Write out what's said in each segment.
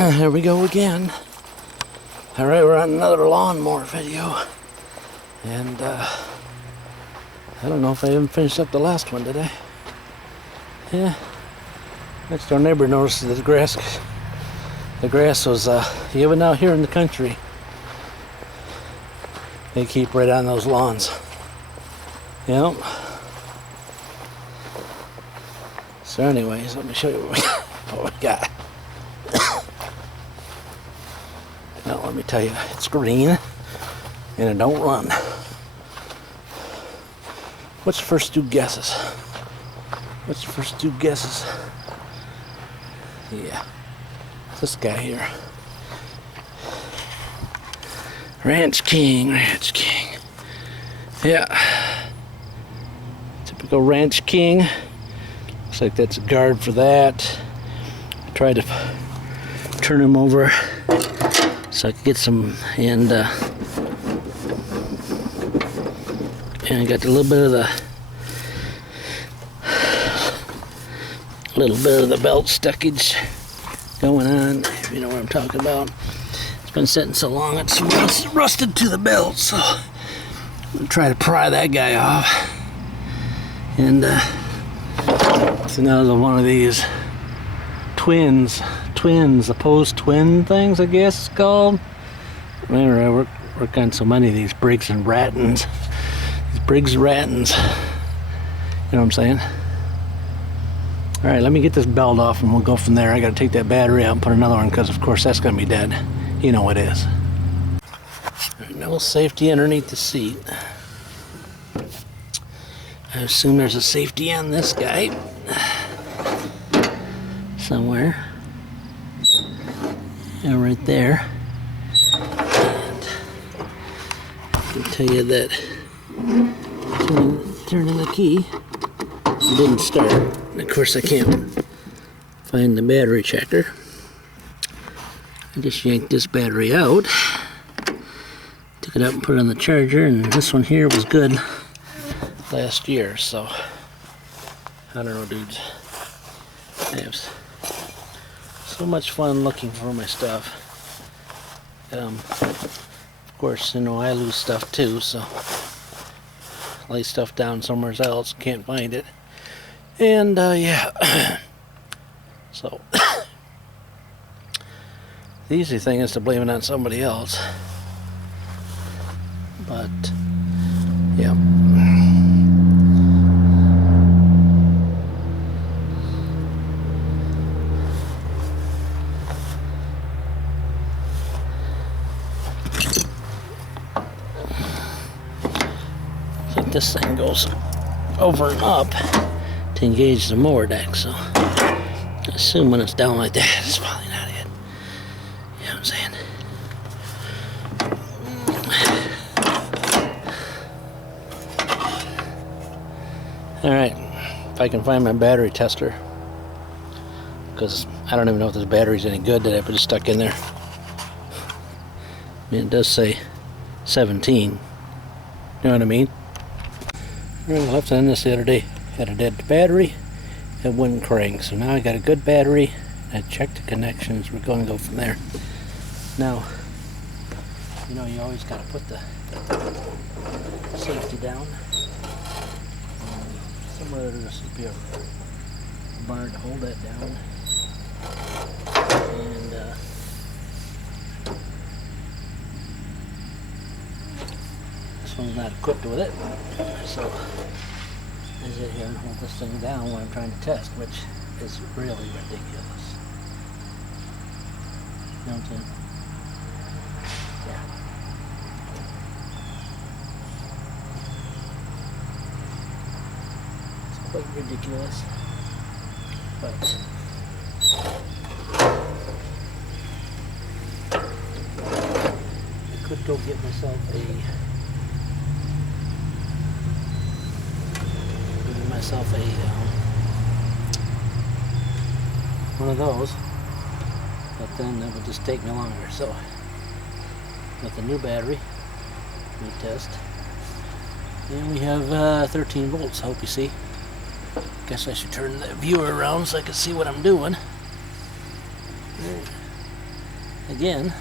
Here we go again. Alright, we're on another lawnmower video. And, I don't know if I even finished up the last one, did I? Yeah. Next door neighbor noticed that the grass was, even out here in the country, they keep right on those lawns. Yep. So anyways, let me show you what we got. Now let me tell you, it's green and it don't run. What's your first two guesses? What's your first two guesses? Yeah, it's this guy here. Ranch King. Yeah. Typical Ranch King. Looks like that's a guard for that. I tried to turn him over so I could get some, and I got a little bit of the belt stuckage going on, if you know what I'm talking about. It's been sitting so long it's rusted to the belt, so I'm gonna try to pry that guy off. And it's another one of these twins, opposed twin things, I guess it's called. Remember, I work on so many of these Briggs and Rattons. These Briggs Rattons. You know what I'm saying? Alright, let me get this belt off and we'll go from there. I gotta take that battery out and put another one because of course that's gonna be dead. You know it is. Right, no safety underneath the seat. I assume there's a safety on this guy somewhere. Yeah, right there. And I can tell you that turning the key didn't start. And of course I can't find the battery checker. I just yanked this battery out, took it out and put it on the charger, and this one here was good last year, so I don't know, dudes. I have so much fun looking for my stuff. Of course, you know, I lose stuff too, so lay stuff down somewhere else, can't find it. And yeah, so the easy thing is to blame it on somebody else, but yeah. I think this thing goes over and up to engage the mower deck, so I assume when it's down like that, it's probably not it. You know what I'm saying? Alright, if I can find my battery tester, because I don't even know if this battery's any good that I put it stuck in there. I mean, it does say 17. You know what I mean? I left on this the other day. Had a dead battery, it wouldn't crank. So now I got a good battery. I checked the connections. We're going to go from there. Now, you know, you always got to put the safety down. Somewhere there should be a bar to hold that down. And this one's not equipped with it. So I sit here and hold this thing down while I'm trying to test, which is really ridiculous. You know what I'm saying? Yeah. It's quite ridiculous. But I could go get myself one of those, but then that would just take me longer. So with the new battery, new test, and we have 13 volts. I hope you see. Guess I should turn the viewer around so I can see what I'm doing. again,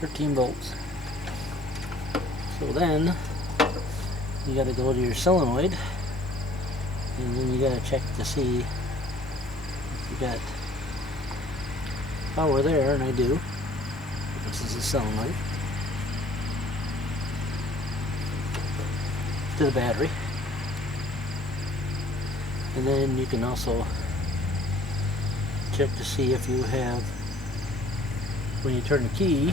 13 volts. So then you got to go to your solenoid, and then you got to check to see if you got power there, and I do. This is a solenoid to the battery. And then you can also check to see if you have, when you turn the key,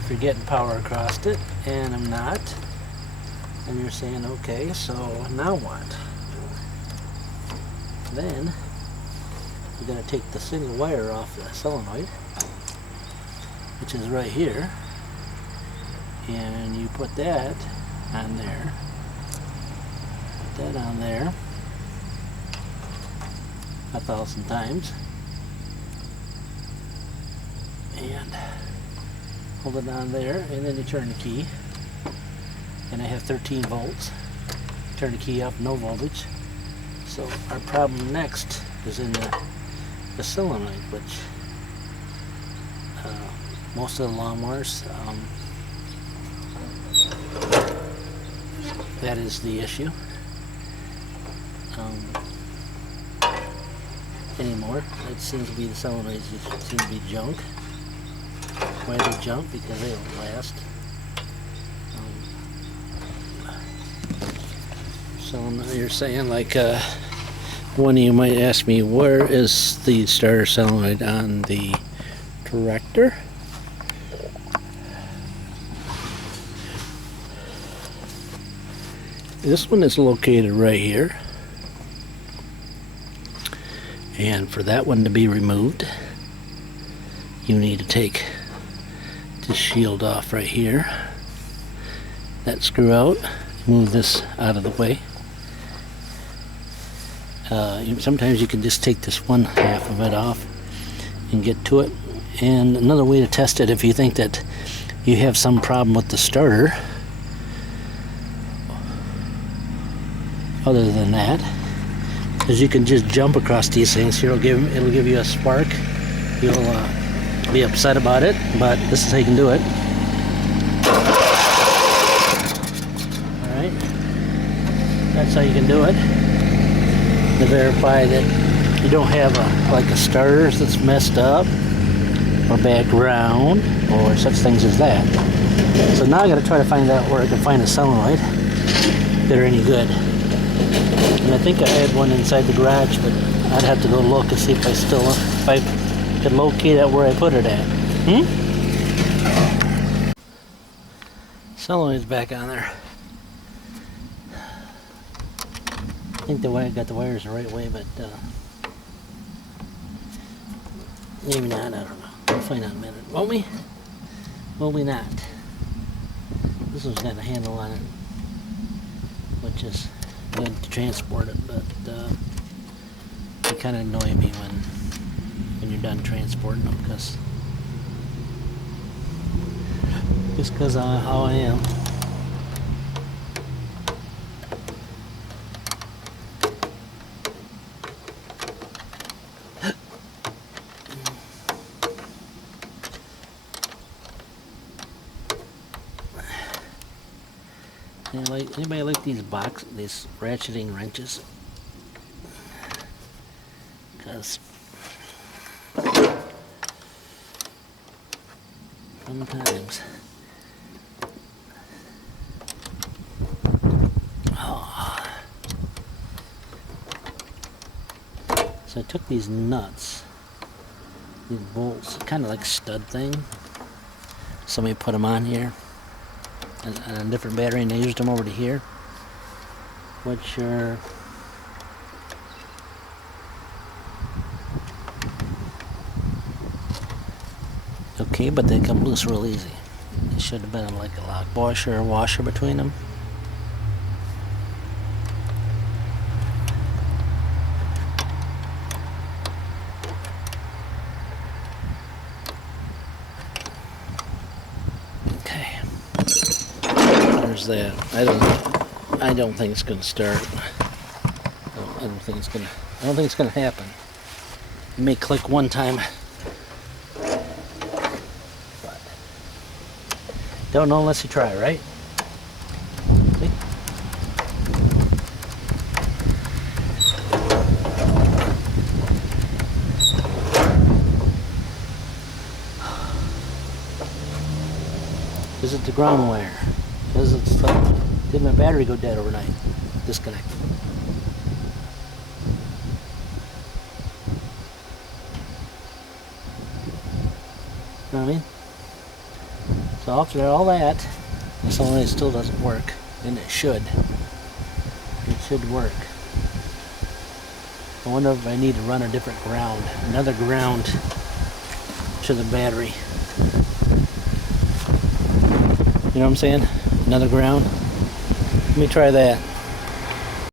if you're getting power across it, and I'm not, and you're saying, okay, so now what? Then you're going to take the single wire off the solenoid, which is right here, and you put that on there. Put that on there 1,000 times, and hold it on there, and then you turn the key, and I have 13 volts. Turn the key up, no voltage. So our problem next is in the solenoid, which most of the lawnmowers, that is the issue anymore. It seems to be the solenoids seem to be junk. Why are they junk? Because they don't last. So you're saying, like, one of you might ask me, where is the starter solenoid on the tractor? This one is located right here, and for that one to be removed, you need to take the shield off right here, that screw out, move this out of the way. Sometimes you can just take this one half of it off and get to it. And another way to test it, if you think that you have some problem with the starter, other than that, is you can just jump across these things. Here it'll give you a spark. You'll be upset about it, but this is how you can do it. Alright, that's how you can do it, to verify that you don't have a starter that's messed up or bad ground or such things as that. So now I got to try to find out where I can find a solenoid that are any good. And I think I had one inside the garage, but I'd have to go look and see if I could locate it where I put it at. Solenoid's back on there. I think I got the wires the right way, but maybe not, I don't know. We'll find out in a minute. Won't we? Will we not? This one's got a handle on it, which is good to transport it, but they kind of annoy me when you're done transporting them, just because of how I am. Anybody like these these ratcheting wrenches? Because sometimes so I took these nuts, these bolts, kind of like stud thing. Somebody put them on here on a different battery, and they used them over to here, which are okay, but they come loose real easy. There should have been like a lock washer or washer between them. That I don't think it's going to start. I don't think it's going to happen. It may click one time. But don't know unless you try, right? See? Is it the ground wire? Is it stuff? Did my battery go dead overnight? Disconnect. You know what I mean? So after all that, this only still doesn't work, and it should. It should work. I wonder if I need to run a different ground, another ground to the battery. You know what I'm saying? Another ground. Let me try that.